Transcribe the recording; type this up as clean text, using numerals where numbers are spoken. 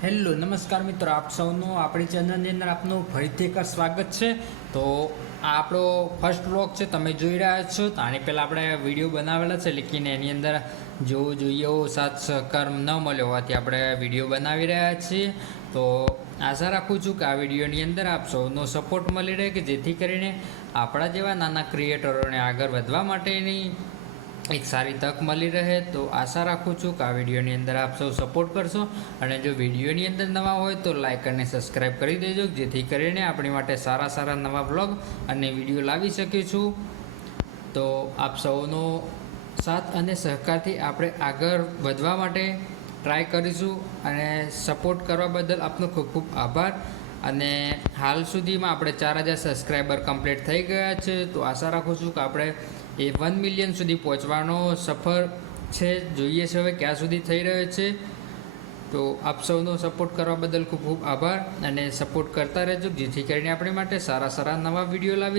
Hello નમસ્કાર મિત્રો, આપ સૌનું આપણી ચેનલની અંદર આપનું ફરીથી એક સ્વાગત છે। તો આ આપણો ફર્સ્ટ વ્લોગ છે, તમે જોઈ રહ્યા છો। તો આની પહેલાં આપણે વિડીયો બનાવેલા છે, લેકિન એની અંદર જો જોઈએ એવો સાથ સહકાર ન મળ્યો હોવાથી આપણે વિડીયો બનાવી રહ્યા છીએ। તો આશા રાખું છું કે આ વિડીયોની અંદર આપ સૌનો સપોર્ટ મળી રહે, કે જેથી કરીને આપણા જેવા નાના ક્રિએટરોને આગળ વધવા માટેની એક સારી તક મળી રહે। તો આશા રાખું છું કે આ વિડીયોની અંદર આપ સૌ સપોર્ટ કરશો, અને જો વિડીયોની અંદર નવા હોય તો લાઈક અને સબસ્ક્રાઈબ કરી દેજો, જેથી કરીને આપણી માટે સારા સારા નવા બ્લોગ અને વિડીયો લાવી શકીશું। તો આપ સૌનો સાથ અને સહકારથી આપણે આગળ વધવા માટે ટ્રાય કરીશું, અને સપોર્ટ કરવા બદલ આપનો ખૂબ ખૂબ આભાર। અને હાલ સુધીમાં આપણે 4000 સબસ્ક્રાઈબર કમ્પ્લીટ થઈ ગયા છે। તો આશા રાખું છું કે આપણે એ 1 મિલિયન સુધી પહોંચવાનો સફર છે। જોઈએ છે હવે ક્યાં સુધી થઈ રહ્યો છે। તો આપ સૌનો સપોર્ટ કરવા બદલ ખૂબ ખૂબ આભાર, અને સપોર્ટ કરતા રહેજો, જેથી કરીને આપણી માટે સારા સારા નવા વિડીયો લાવી